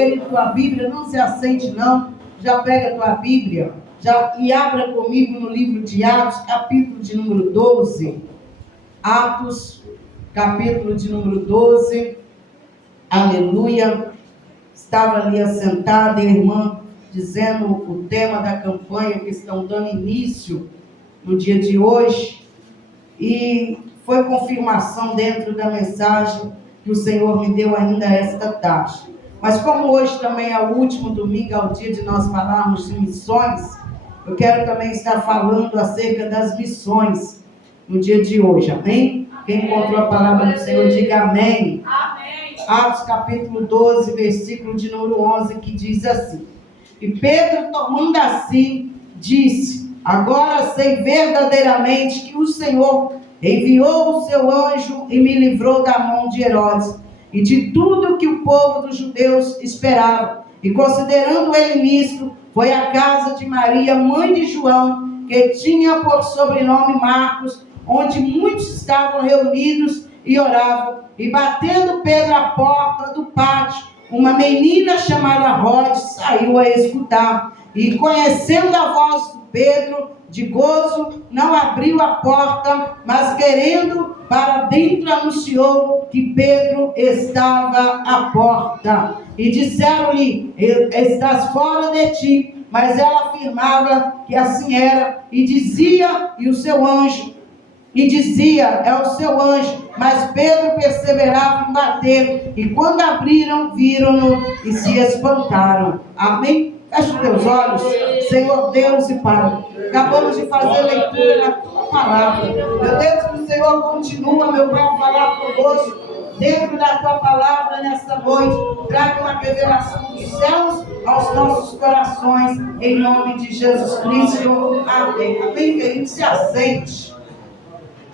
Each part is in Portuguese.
querido, tua Bíblia, não se assente não, já pega a tua Bíblia, e abra comigo no livro de Atos, capítulo de número 12. Atos, capítulo de número 12, aleluia. Estava ali assentada a irmã dizendo o tema da campanha que estão dando início no dia de hoje, e foi confirmação dentro da mensagem que o Senhor me deu ainda esta tarde. Mas como hoje também é o último domingo, é o dia de nós falarmos de missões, eu quero também estar falando acerca das missões no dia de hoje, amém? Quem encontrou a palavra do Senhor, diga amém. Amém. Atos capítulo 12, versículo de número 11, que diz assim: E Pedro, tomando assim, disse: Agora sei verdadeiramente que o Senhor enviou o seu anjo e me livrou da mão de Herodes e de tudo que o povo dos judeus esperava. E considerando ele nisto, foi à casa de Maria, mãe de João, que tinha por sobrenome Marcos, onde muitos estavam reunidos e oravam. E batendo Pedro à porta do pátio, uma menina chamada Rode saiu a escutar. E conhecendo a voz do Pedro, de gozo, não abriu a porta, mas querendo para dentro anunciou que Pedro estava à porta. E disseram-lhe: Estás fora de ti. Mas ela afirmava que assim era, e dizia, e o seu anjo, e dizia, é o seu anjo. Mas Pedro perseverava em bater, e quando abriram, viram-no e se espantaram. Amém? Feche os teus olhos, Senhor Deus e Pai. Acabamos de fazer leitura na tua palavra. Meu Deus, que o Senhor continua, meu Pai, a falar conosco dentro da tua palavra nesta noite. Traga uma revelação dos céus aos nossos corações, em nome de Jesus Cristo. Amém. Amém, querido? Se assente.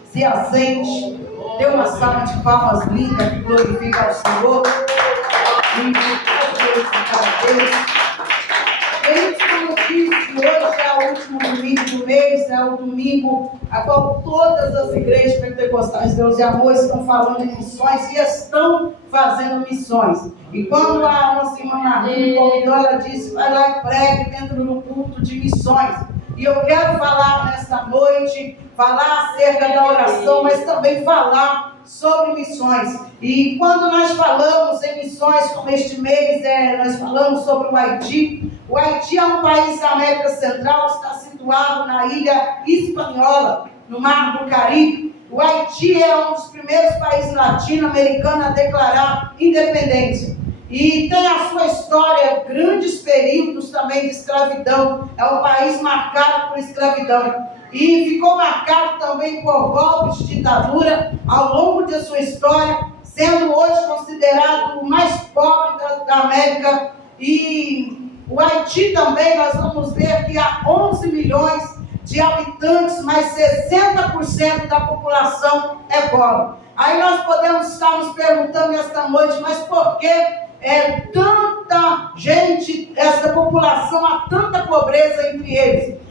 Se assente. Dê uma salva de palmas linda que glorifica ao Senhor. E como eu disse, hoje é o último domingo do mês, é o domingo a qual todas as igrejas pentecostais, Deus e Amor, estão falando em missões e estão fazendo missões. E quando a nossa irmã Marlene me convidou, ela disse: vai lá e pregue dentro do culto de missões. E eu quero falar nesta noite, falar acerca da oração, mas também falar sobre missões. E quando nós falamos em missões, como este mês, nós falamos sobre o Haiti. O Haiti é um país da América Central, está situado na ilha espanhola, no Mar do Caribe. O Haiti é um dos primeiros países latino-americanos a declarar independência. E tem a sua história, grandes períodos também de escravidão. É um país marcado por escravidão. E ficou marcado também por golpes de ditadura ao longo de sua história, sendo hoje considerado o mais pobre da América. E o Haiti também, nós vamos ver que há 11 milhões de habitantes, mas 60% da população é pobre. Aí nós podemos estar nos perguntando esta noite, mas por que tanta gente, essa população, há tanta pobreza entre eles?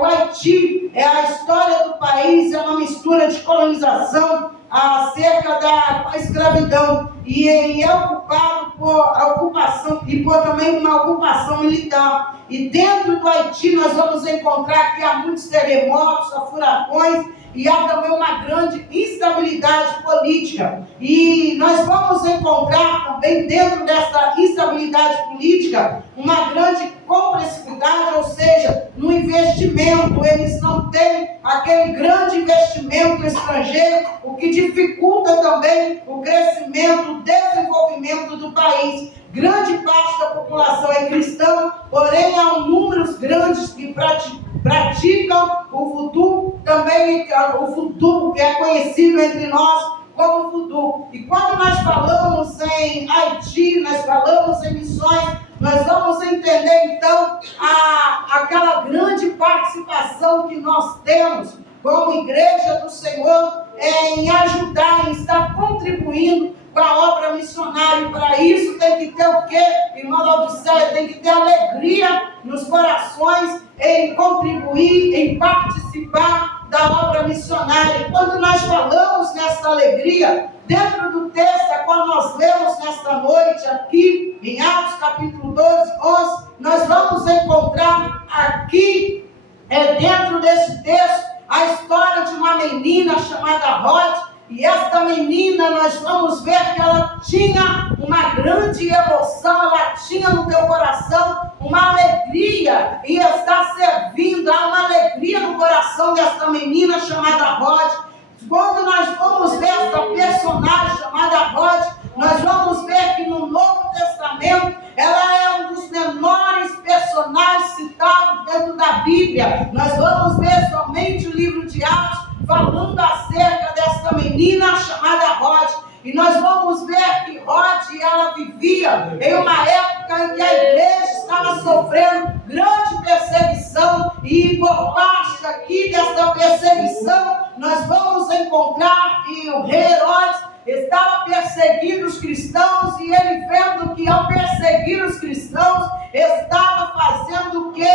O Haiti, a história do país é uma mistura de colonização acerca da escravidão, e é ocupado por a ocupação e por também uma ocupação militar. E dentro do Haiti nós vamos encontrar que há muitos terremotos, há furacões, e há também uma grande instabilidade política. E nós vamos encontrar também dentro dessa instabilidade política uma grande compressividade, ou seja, no investimento. Eles não têm aquele grande investimento estrangeiro, o que dificulta também o crescimento, o desenvolvimento do país. Grande parte da população é cristã, porém há números grandes que praticam o voodoo, também o voodoo que é conhecido entre nós como voodoo. E quando nós falamos em Haiti, nós falamos em missões, nós vamos entender então aquela grande participação que nós temos como igreja do Senhor em ajudar, em estar contribuindo para a obra missionária. E para isso tem que ter o quê? Irmã Laodiceia, tem que ter alegria nos corações em contribuir, em participar da obra missionária. Quando nós falamos nessa alegria, dentro do texto, quando nós lemos nesta noite aqui, em Atos capítulo 12, 11, nós vamos encontrar aqui, dentro desse texto, a história de uma menina chamada Rode. E esta menina, nós vamos ver que ela tinha uma grande emoção, ela tinha no teu coração uma alegria e está servindo, há uma alegria no coração desta menina chamada Rode. Quando nós vamos ver esta personagem chamada Rode, nós vamos ver que no Novo Testamento ela é um dos menores personagens citados dentro da Bíblia. Nós vamos ver somente o livro de Atos falando acerca desta menina chamada Rode. E nós vamos ver que Rode, ela vivia em uma época em que a igreja estava sofrendo grande perseguição. E por parte aqui dessa perseguição, nós vamos encontrar que o rei Herodes estava perseguindo os cristãos, e ele, vendo que ao perseguir os cristãos, estava fazendo o quê?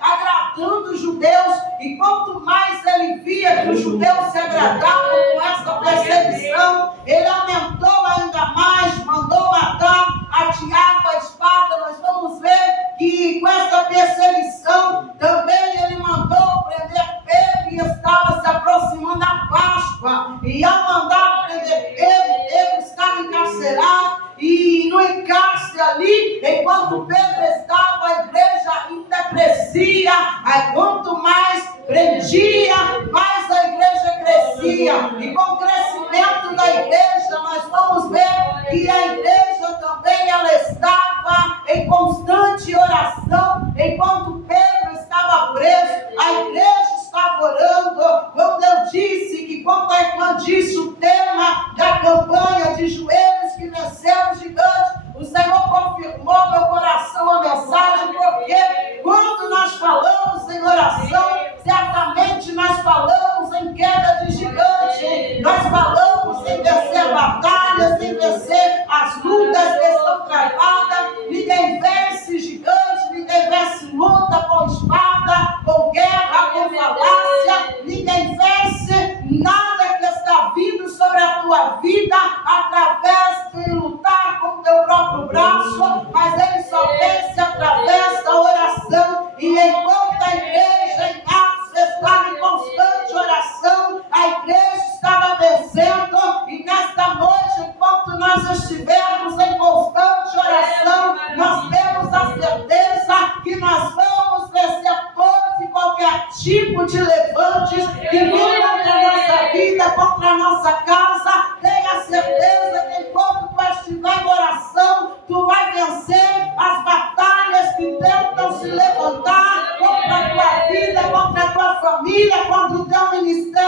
Agradando os judeus. E quanto mais ele via que os judeus se agradavam com essa perseguição, ele aumentou ainda mais, mandou matar a Tiago a espada. Nós vamos ver que com essa perseguição também ele mandou prender Pedro, e estava se aproximando a Páscoa, e ao mandar prender Pedro estava encarcerado, e no encárcere ali, enquanto Pedro estava, a igreja ainda crescia. Aí quanto mais prendia, mais a igreja crescia. E com o crescimento da igreja, nós vamos ver que a igreja também ela estava em constante oração. Enquanto Pedro estava preso, a igreja estava orando. Quando eu disse que, quando a irmã disse o tema da campanha de joelhos que venceram o gigante, o Senhor confirmou meu coração a mensagem, porque quando nós falamos em oração, certamente nós falamos em queda de gigante, nós falamos em vencer batalhas, em vencer as lutas que estão travadas. Ninguém vence gigante, ninguém vence luta com espada, com guerra, com falácia, ninguém vence nada que está vindo sobre a tua vida através de lutar com o teu próprio braço, mas ele só vence através da oração. E enquanto a igreja em Atos estava em constante oração, a igreja estava vencendo. E nesta noite, enquanto nós estivermos em constante oração, nós temos a certeza que nós vamos vencer todos e qualquer tipo de levantes que vêm contra a nossa vida, contra a nossa casa. Tenha certeza que enquanto tu estiver em oração, tu vai vencer as batalhas que tentam se levantar contra a tua vida, contra a tua família, contra o teu ministério.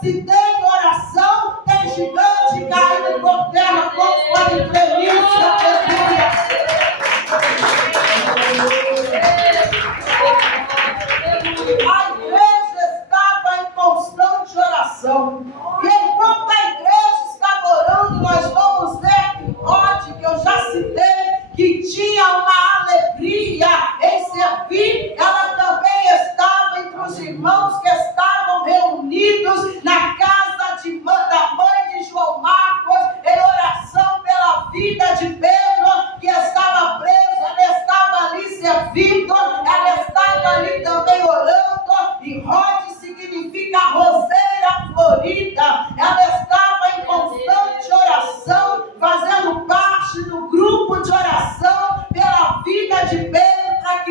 Se tem oração, tem gigante caindo por terra. Todos podem crer nisso, aleluia. A igreja estava em constante oração. E enquanto a igreja estava orando, nós vamos ver que Rode, que eu já citei, que tinha uma alegria em servir, ela também estava entre os irmãos que estavam reunidos na casa da mãe de João Marcos, em oração pela vida de Pedro, que estava preso. Ela estava ali servindo, ela estava ali também orando. E Rode significa roseira florida. Ela estava em constante oração, fazendo parte do grupo de oração pela vida de Pedro, para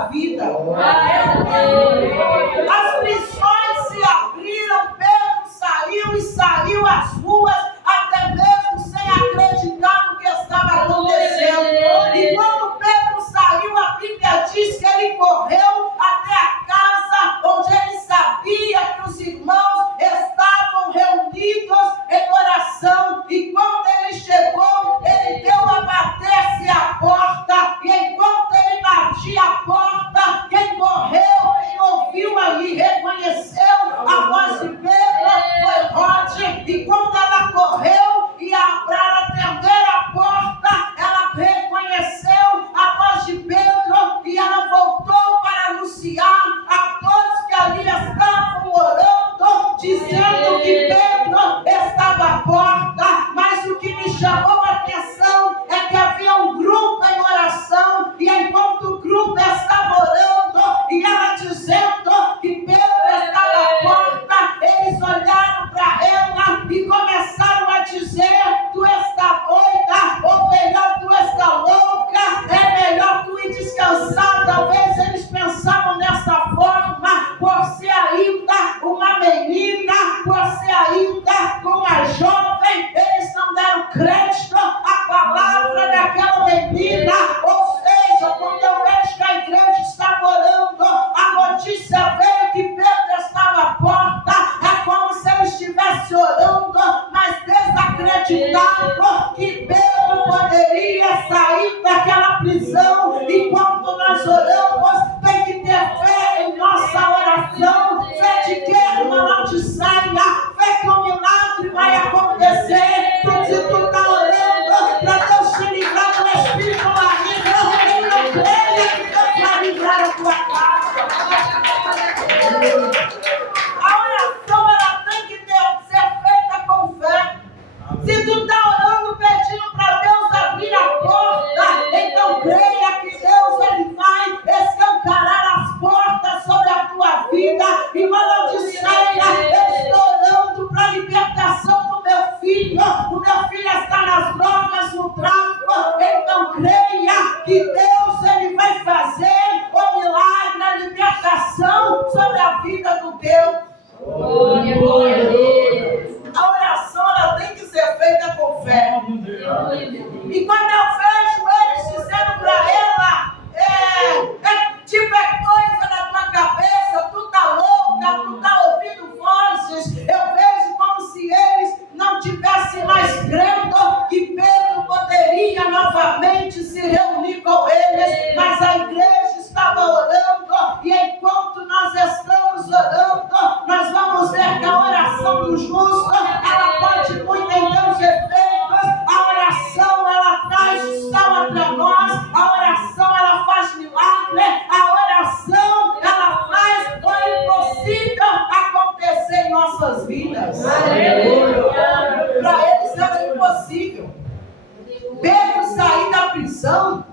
tua vida. As prisões se abriram, Pedro saiu às ruas, até mesmo sem acreditar no que estava acontecendo. E quando Pedro saiu, a Bíblia diz que ele correu até a casa onde ele sabia que os irmãos estavam reunidos em oração. E quando ele chegou, ele deu a bater-se à porta. E enquanto ele batia a porta, quem correu, quem ouviu ali, reconheceu a voz de Pedro, foi Rod. E quando ela correu e para atender a porta, ela reconheceu a voz de Pedro e ela voltou para anunciar a todos que ali estavam orando, dizendo que Pedro estava à porta. Mas o que me chamou a atenção é que havia um grupo em oração, e enquanto o grupo estava orando e ela dizendo que Pedro estava à porta, eles olharam para ela e começaram a dizer: tu está doida, ou melhor, tu está louca, é melhor tu ir descansar. Talvez eles pensavam dessa forma, por ser ainda uma menina, por ser ainda uma jovem, eles não deram crédito à palavra daquela menina. Ou seja, quando eu vejo que a igreja estava orando, a notícia veio que Pedro estava à porta, é como se ele estivesse orando, mas desacreditado que Pedro poderia sair daquela prisão. E quando nós oramos, tem que ter fé em nossa oração, fé de que uma não te saia, fé que um milagre vai acontecer. Se tu está orando para Deus te livrar do espírito maligno, eu creio que Deus vai livrar a tua casa. A oração, ela tem que ser feita com fé. Se tu está orando pedindo para Deus abrir a porta, então creia que Deus ele vai escancarar as portas sobre a tua vida. E maldiceia, eu estou orando para a libertação do meu filho. O meu filho está nas drogas, no tráfico. Então creia que Deus ele vai fazer o milagre, a libertação sobre a vida do teu. A oração ela tem que ser feita com fé. E quando eu vejo eles dizendo para ela, é coisa na tua cabeça, tu tá louca, tu tá ouvindo vozes, eu vejo como se eles não tivessem mais crendo que Pedro poderia novamente se reunir com eles. Mas a igreja estava orando, e enquanto nós estamos orando, nós vamos ver que a oração do justo, ela pode muito em teus efeitos. A oração, ela traz salva para nós. A oração, ela faz milagre. A oração, ela faz o impossível acontecer em nossas vidas. Para eles era impossível. Pedro sair da prisão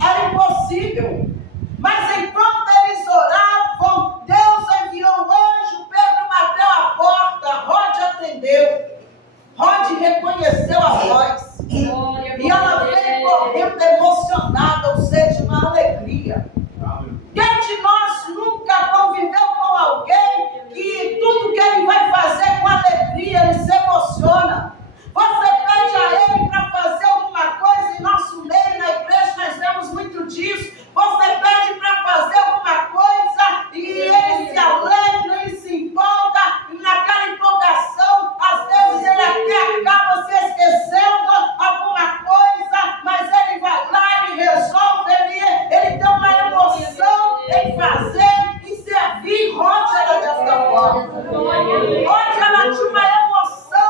era impossível. Mas enquanto eles oravam, Deus enviou um anjo. Pedro bateu a porta, Rod atendeu. Rod reconheceu a voz. E ela veio correndo emocionada, ou seja, uma alegria. Quem de nós nunca conviveu com alguém que tudo que ele vai fazer com alegria, ele se emociona? Você pede a ele para fazer alguma coisa em nosso meio, na igreja nós vemos muito disso. Você pede para fazer alguma coisa e ele se alegra, ele se empolga, e naquela empolgação, às vezes ele até acaba se esquecendo alguma coisa, mas ele vai lá, ele resolve, ele tem uma emoção em fazer e servir. Rod era dessa forma. Rod ela tinha uma emoção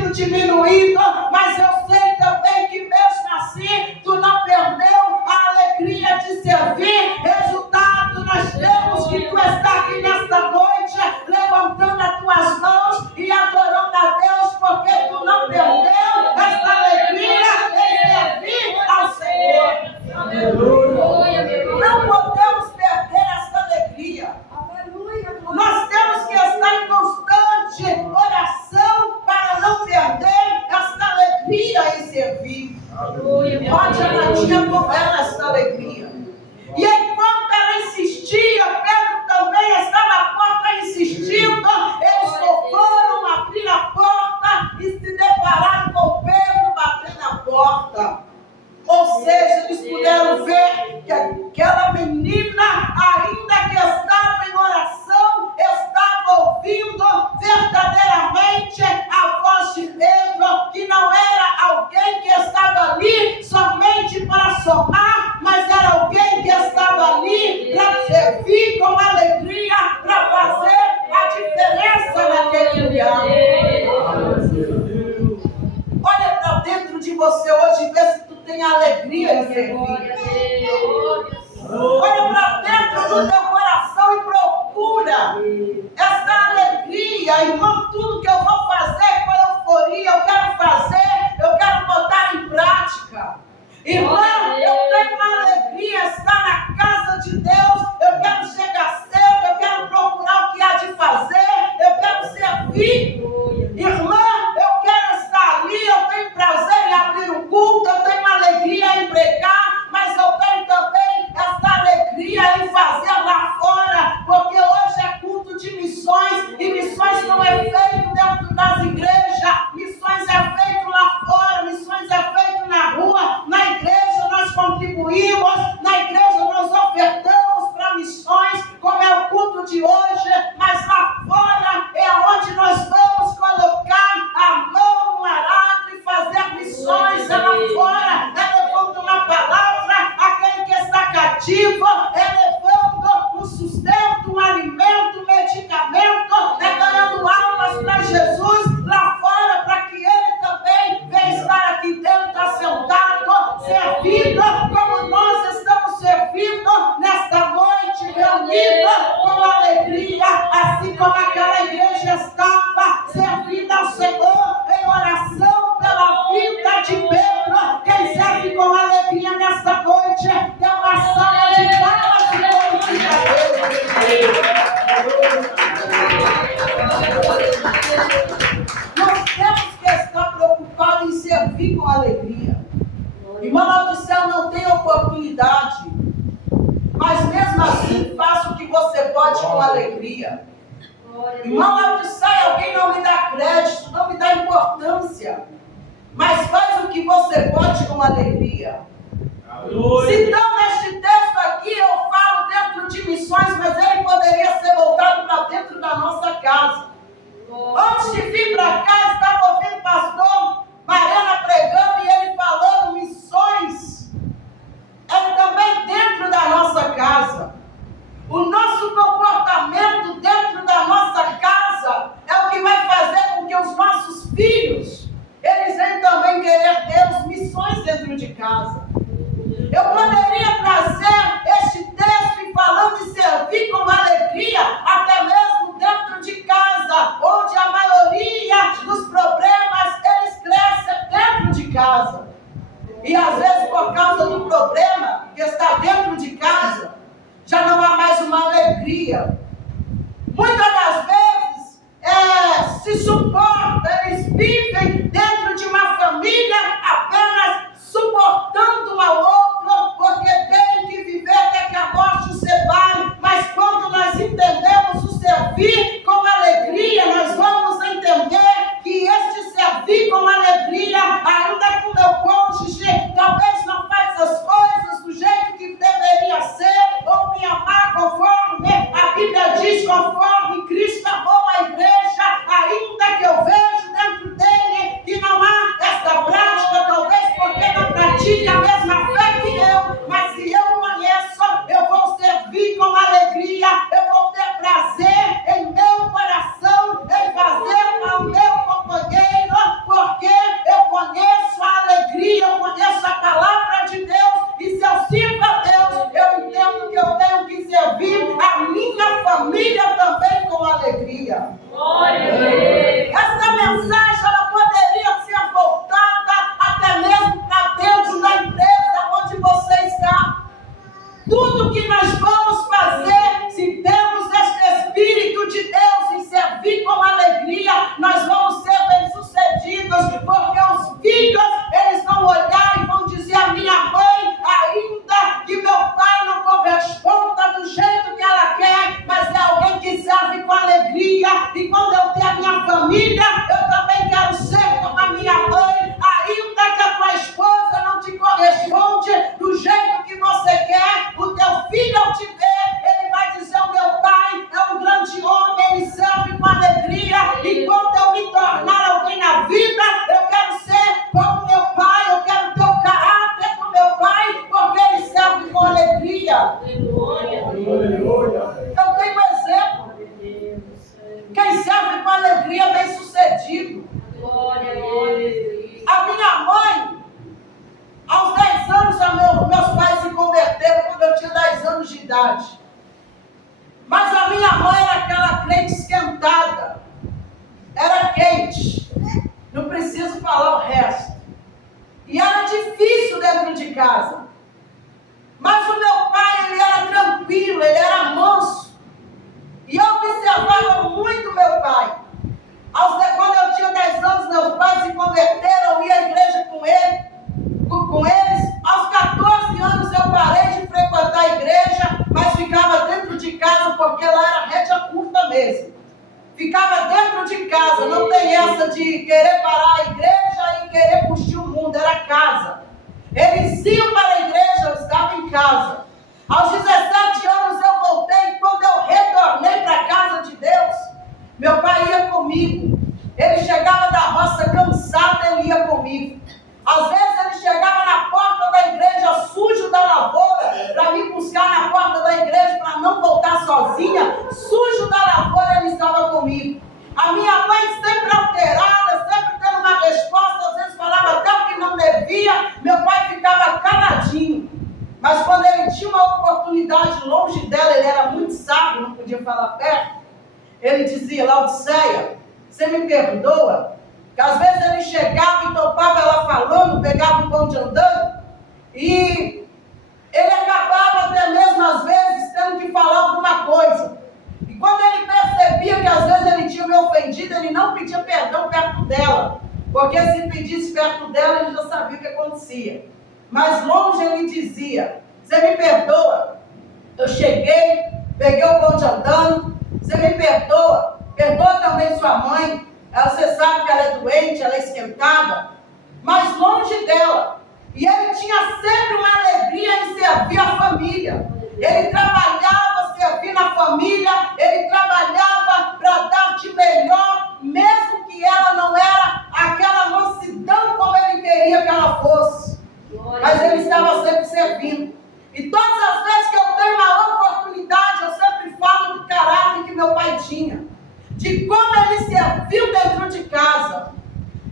sentindo diminuído, mas eu sei também que mesmo assim, tu não perdeu a alegria de servir. Resultado, nós temos que tu está aqui nesta noite, levantando as tuas mãos e adorando a Deus, porque tu não perdeu esta alegria em servir ao Senhor. Aleluia. Não podemos perder esta alegria. Aleluia. Nós temos que estar em constante oração para não perder esta alegria em servir. Pode ela tinha com ela esta alegria. E enquanto ela insistia, Pedro também estava à porta insistindo. Eles foram abrir a porta e se depararam com Pedro batendo a porta. Ou seja, eles puderam ver que aquela menina, ainda que estava em oração, estava ouvindo verdadeiramente a voz de Pedro, que não era alguém que estava ali somente para somar, mas era alguém que estava ali para servir com alegria, para fazer a diferença naquele lugar. Olha para dentro de você hoje e vê se tu tem alegria em servir. Olha para dentro do teu coração e procura essa alegria. Irmão, tudo que eu vou fazer com euforia, eu quero fazer, eu quero botar em prática. Irmão, eu tenho uma alegria estar na casa de Deus. Eu quero chegar cedo, eu quero procurar o que há de fazer, eu quero servir. Irmã, eu quero estar ali, eu tenho prazer em abrir o culto, eu tenho uma alegria em pregar, mas eu tenho também essa alegria em fazer lá fora, porque hoje é culto de missões, e missões não é feito dentro das igrejas, missões é feito lá fora, missões é feito na rua. Na igreja nós contribuímos, na igreja nós ofertamos para missões, como é o culto de hoje, mas lá fora é onde nós vamos colocar a mão no arado e fazer missões. É lá fora, é levando uma palavra, aquele que está cativo, é levando um sustento, um alimento, um medicamento, é ganhando almas para Jesus lá fora, para que ele também venha estar aqui dentro, assentado, servindo, como nós estamos servindo nesta noite, reunidos com alegria, assim como aquela igreja estava servindo ao Senhor em oração pela vida de Pedro. Quem serve com alegria nesta noite é uma salva de palmas de Nós temos que estar preocupados em servir com alegria. Irmã Laodicea não tem oportunidade, mas mesmo assim faça o que você pode com alegria. Irmã Laodicea, alguém não me dá crédito, não me dá importância, mas faz o que você pode com alegria. Então, neste texto aqui eu falo dentro de missões, mas ele poderia ser voltado para dentro da nossa casa. Antes de vir para cá, estava ouvindo o pastor Mariana pregando e ele falando missões é também dentro da nossa casa. O nosso comportamento dentro da nossa casa é o que vai fazer com que os nossos filhos, eles venham também querer Deus, missões dentro de casa. Eu poderia trazer este texto e falando de servir com alegria, até mesmo dentro de casa, onde a maioria dos problemas, eles crescem dentro de casa. E às vezes por causa do problema que está dentro de casa, já não há mais uma alegria. Muitas das vezes se suporta, eles vivem dentro de uma família apenas suportando um ao outro, porque tem que viver até que a morte os separe. Mas quando nós entendemos o servir com alegria, nós vamos entender que este servir com alegria, ainda com meu cônjuge, talvez não faça as coisas do jeito que deveria ser, ou me amar conforme a Bíblia diz, conforme Cristo amou a igreja, ainda que eu vejo dentro dele que não há esta prática, talvez porque não pratica a mesma fé que eu, mas se eu conheço, eu vou servir com alegria, eu vou ter prazer em meu coração, em fazer ao meu companheiro, verdade. Mas a minha mãe era aquela crente esquentada. Era quente. Não preciso falar o resto. E era difícil dentro de casa. Mas o meu pai, ele era tranquilo, ele era manso. E eu observava muito meu pai. Quando eu tinha 10 anos, meus pais se converteram, eu ia à igreja com eles. Aos 14 anos eu parei de frequentar a igreja, mas ficava dentro de casa, porque lá era rédea curta mesmo. Ficava dentro de casa, não tem essa de querer parar a igreja e querer curtir o mundo, era casa. Eles iam para a igreja, eu estava em casa. Aos 17 anos eu voltei, e quando eu retornei para a casa de Deus, meu pai ia comigo. Ele chegava da roça cansado, ele ia comigo. Às vezes ele chegava na porta da igreja, sujo da lavoura, para me buscar na porta da igreja, para não voltar sozinha. Sujo da lavoura, ele estava comigo. A minha mãe sempre alterada, sempre tendo uma resposta, às vezes falava até o que não devia, meu pai ficava caladinho. Mas quando ele tinha uma oportunidade longe dela, ele era muito sábio, não podia falar perto, ele dizia: Laodiceia, você me perdoa? Que às vezes ele chegava e topava ela falando, pegava um bonde andando, e ele acabava até mesmo às vezes tendo que falar alguma coisa. E quando ele percebia que às vezes ele tinha me ofendido, ele não pedia perdão perto dela, porque se pedisse perto dela, ele já sabia o que acontecia. Mas longe ele dizia: você me perdoa? Eu cheguei, peguei o bonde andando, você me perdoa? Perdoa também sua mãe. Você sabe que ela é doente, ela é esquentada, mas longe dela. E ele tinha sempre uma alegria em servir a família. Ele trabalhava servindo a família, ele trabalhava para dar de melhor, mesmo que ela não era aquela mansidão como ele queria que ela fosse. Mas ele estava sempre servindo. E todas as vezes que eu tenho uma oportunidade, eu sempre falo do caráter que meu pai tinha, de como ele serviu dentro de casa,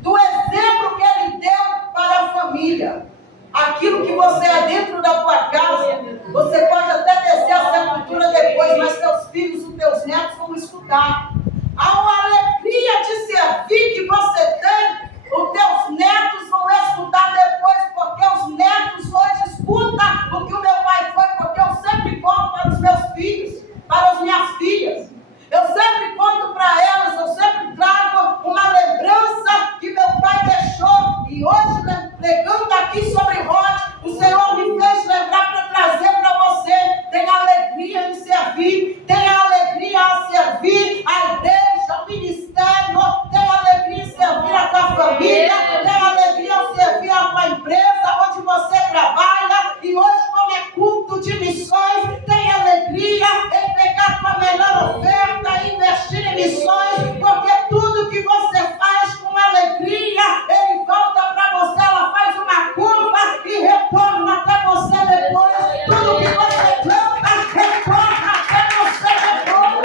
do exemplo que ele deu para a família. Aquilo que você é dentro da tua casa, você pode até descer a sepultura depois, mas teus filhos, os teus netos vão escutar. Há uma alegria de servir que você tem, os teus netos vão escutar depois, porque os netos hoje escutam o que o meu pai foi, porque eu sempre conto para os meus filhos, para as minhas filhas. Eu sempre conto para elas, eu sempre trago uma lembrança que meu pai deixou. E hoje, pregando aqui sobre Rod, o Senhor me fez lembrar para trazer para você. Tem alegria em servir, tem alegria a servir a igreja, o ministério, tem alegria em servir a tua família, tem alegria em servir a tua empresa, onde você trabalha. E hoje, como é culto de missões, tem alegria em pegar tua melhor oferta, investir em missões, porque tudo que você faz com alegria, ele volta para você, ela faz uma curva e retorna até você depois. Tudo que você planta, retorna até você depois.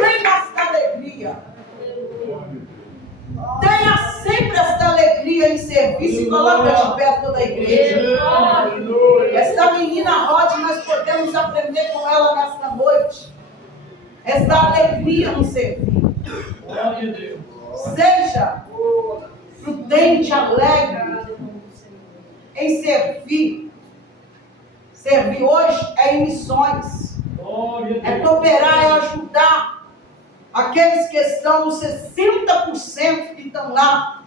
Tenha esta alegria. Tenha sempre esta alegria em serviço e coloca de pé toda a igreja. Esta menina Rod, nós podemos aprender com ela nesta noite. Esta alegria no servir. Seja prudente, alegre em servir. Servir hoje é em missões. É cooperar, é ajudar aqueles que estão nos 60% que estão lá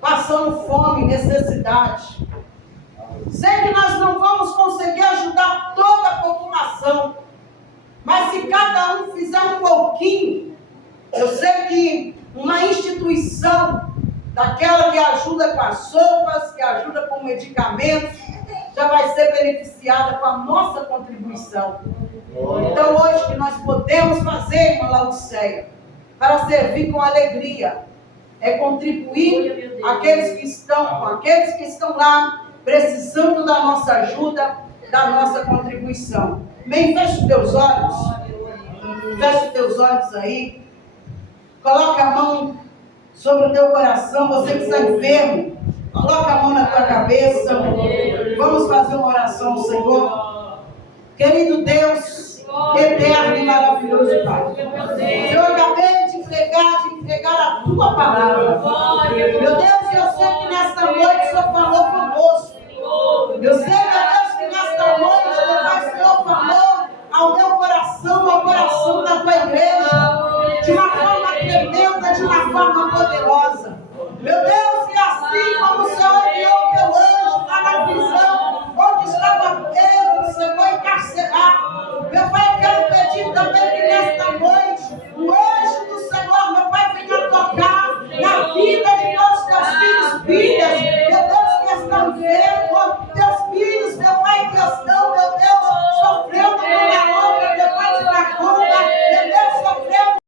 passando fome, necessidade. Sei que nós não vamos conseguir ajudar toda a população, mas se cada um fizer um pouquinho, eu sei que uma instituição daquela que ajuda com as sopas, que ajuda com medicamentos, já vai ser beneficiada com a nossa contribuição. Então hoje que nós podemos fazer, irmã Laodiceia, para servir com alegria, é contribuir aqueles que estão lá, precisando da nossa ajuda, da nossa contribuição. Bem, fecha os teus olhos. Fecha os teus olhos aí. Coloca a mão sobre o teu coração. Você que está enfermo, Coloca a mão na tua cabeça. Vamos fazer uma oração ao Senhor. Querido Deus, eterno e maravilhoso Pai. Eu acabei de entregar a tua palavra. Meu Deus, eu sei que nesta noite o Senhor falou conosco. Eu sei, meu Deus, que nesta noite, meu Pai, o Senhor falou ao meu coração, ao coração da tua igreja, de uma forma tremenda, de uma forma poderosa. Meu Deus,